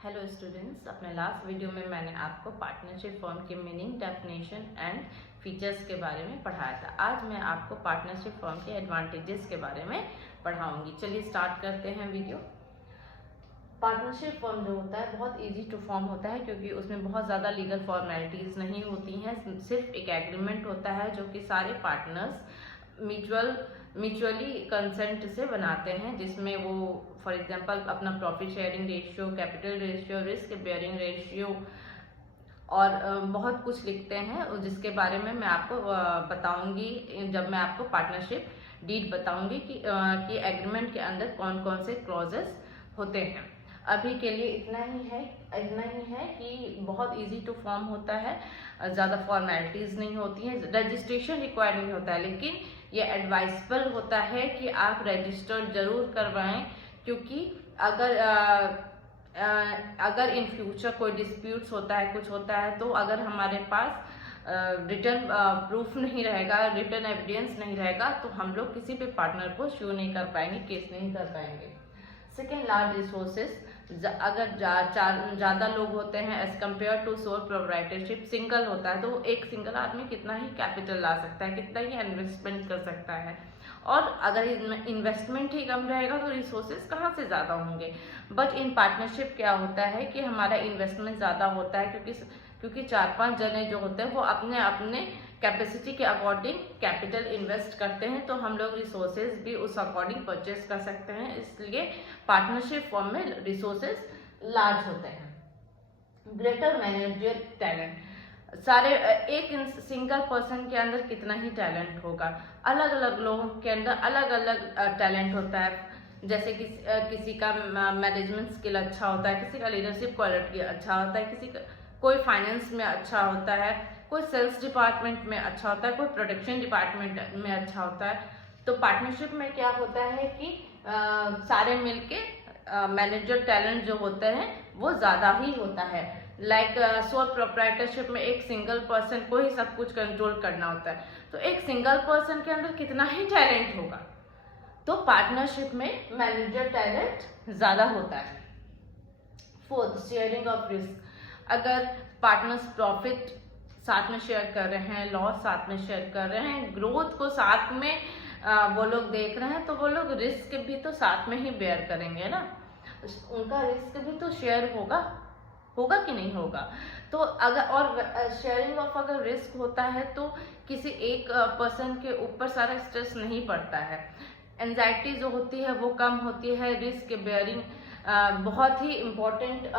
Hello students, अपने last video में मैंने आपको पार्टनरशिप फॉर्म के मीनिंग, डेफिनेशन एंड फीचर्स के बारे में पढ़ाया था। आज मैं आपको पार्टनरशिप फॉर्म के एडवांटेजेस के बारे में पढ़ाऊंगी। चलिए स्टार्ट करते हैं वीडियो। पार्टनरशिप फॉर्म जो होता है बहुत इजी टू फॉर्म होता है, क्योंकि उसमें बहुत ज़्यादा लीगल फॉर्मेलिटीज़ नहीं होती हैं। सिर्फ एक एग्रीमेंट होता है जो कि सारे पार्टनर्स म्यूचुअली कंसेंट से बनाते हैं, जिसमें वो फॉर एग्जांपल अपना profit sharing ratio, capital ratio, risk bearing ratio और बहुत कुछ लिखते हैं, जिसके बारे में मैं आपको बताऊंगी जब मैं आपको पार्टनरशिप डीड बताऊंगी कि एग्रीमेंट के अंदर कौन कौन से क्लॉजेस होते हैं। अभी के लिए इतना ही है कि बहुत इजी टू फॉर्म होता है, ज़्यादा फॉर्मेलिटीज़ नहीं होती हैं, रजिस्ट्रेशन रिक्वायर्ड नहीं होता है, लेकिन ये एडवाइजेबल होता है कि आप रजिस्टर जरूर करवाएं, क्योंकि अगर इन फ्यूचर कोई डिस्प्यूट्स होता है, कुछ होता है, तो अगर हमारे पास रिटर्न प्रूफ नहीं रहेगा, रिटर्न एविडेंस नहीं रहेगा, तो हम लोग किसी भी पार्टनर को श्यू नहीं कर पाएंगे, केस नहीं कर पाएंगे। Second, large resources. अगर ज़्यादा लोग होते हैं as compare to sole proprietorship, single होता है तो एक सिंगल आदमी कितना ही कैपिटल ला सकता है, कितना ही इन्वेस्टमेंट कर सकता है, और अगर इन्वेस्टमेंट ही कम रहेगा तो रिसोर्सेज कहाँ से ज़्यादा होंगे। बट इन पार्टनरशिप क्या होता है कि हमारा इन्वेस्टमेंट ज़्यादा होता है, क्योंकि 4-5 जने जो होते हैं वो अपने अपने कैपेसिटी के अकॉर्डिंग कैपिटल इन्वेस्ट करते हैं, तो हम लोग रिसोर्सेज भी उस अकॉर्डिंग परचेज कर सकते हैं। इसलिए पार्टनरशिप फॉर्म में रिसोर्सेज लार्ज होते हैं। Greater managerial talent. सारे एक सिंगल पर्सन के अंदर कितना ही टैलेंट होगा, अलग अलग लोगों के अंदर अलग अलग टैलेंट होता है। जैसे किसी का मैनेजमेंट स्किल अच्छा होता है, किसी का लीडरशिप क्वालिटी अच्छा होता है, किसी का कोई फाइनेंस में अच्छा होता है, कोई सेल्स डिपार्टमेंट में अच्छा होता है, कोई प्रोडक्शन डिपार्टमेंट में अच्छा होता है। तो पार्टनरशिप में क्या होता है कि सारे मिलके मैनेजर टैलेंट जो होते हैं वो ज़्यादा ही होता है। लाइक सोल प्रोप्राइटरशिप में एक सिंगल पर्सन को ही सब कुछ कंट्रोल करना होता है, तो एक सिंगल पर्सन के अंदर कितना ही टैलेंट होगा। तो पार्टनरशिप में मैनेजर टैलेंट ज़्यादा होता है। Fourth, sharing of risk. अगर पार्टनर्स प्रॉफिट साथ में शेयर कर रहे हैं, लॉस साथ में शेयर कर रहे हैं, ग्रोथ को साथ में वो लोग देख रहे हैं, तो वो लोग रिस्क भी तो साथ में ही बेयर करेंगे ना, उनका रिस्क भी तो शेयर होगा कि नहीं होगा। तो अगर और शेयरिंग ऑफ अगर रिस्क होता है तो किसी एक पर्सन के ऊपर सारा स्ट्रेस नहीं पड़ता है, एंजाइटी जो होती है वो कम होती है, रिस्क बेयरिंग बहुत ही इम्पोर्टेंट